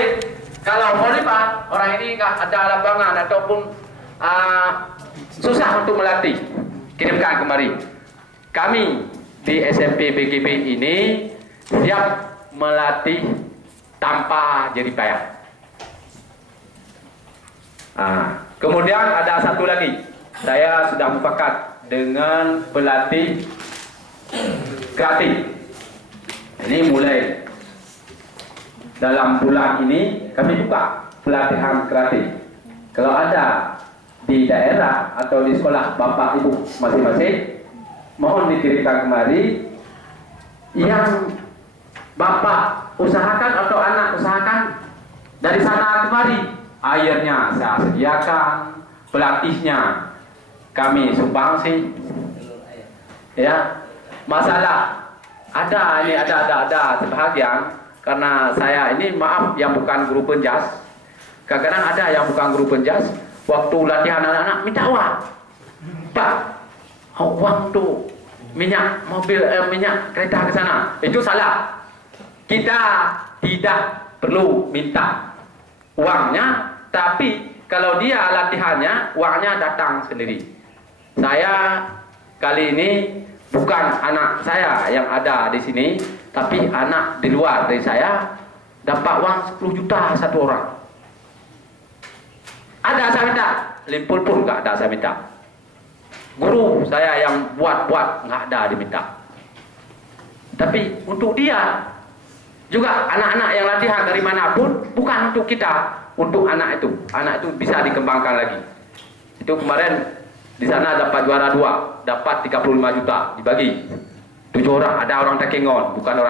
lain. Kalau mau lipat, orang ini nggak ada lapangan ataupun susah untuk melatih, kirimkan kemari. Kami di SMP BGB ini siap melatih tanpa jerih payah. Kemudian ada satu lagi, saya sudah mufakat dengan pelatih kreatif. Ini mulai dalam bulan ini kami buka pelatihan kreatif. Kalau ada di daerah atau di sekolah bapak ibu masing-masing, mohon dikirimkan kemari yang bapak usahakan atau anak usahakan, dari sana kemari. Airnya saya sediakan, pelatihnya kami sumbangsi. Ya, masalah ada sebahagian, karena saya ini maaf yang bukan guru penjas. Kadang-kadang ada yang bukan guru penjas, waktu latihan anak-anak minta uang. Pak, uang tuh minyak mobil, minyak kereta ke sana. Itu salah. Kita tidak perlu minta uangnya, tapi kalau dia latihannya, uangnya datang sendiri. Saya kali ini bukan anak saya yang ada di sini, tapi anak di luar dari saya dapat uang 10 juta satu orang. Ada saya minta, limpul pun nggak ada saya minta. Guru saya yang buat nggak ada diminta. Tapi untuk dia juga, anak-anak yang latihan dari manapun, bukan untuk kita, untuk anak itu bisa dikembangkan lagi. Itu kemarin di sana dapat juara 2, dapat 35 juta dibagi 7 orang, ada orang Takengon, bukan orang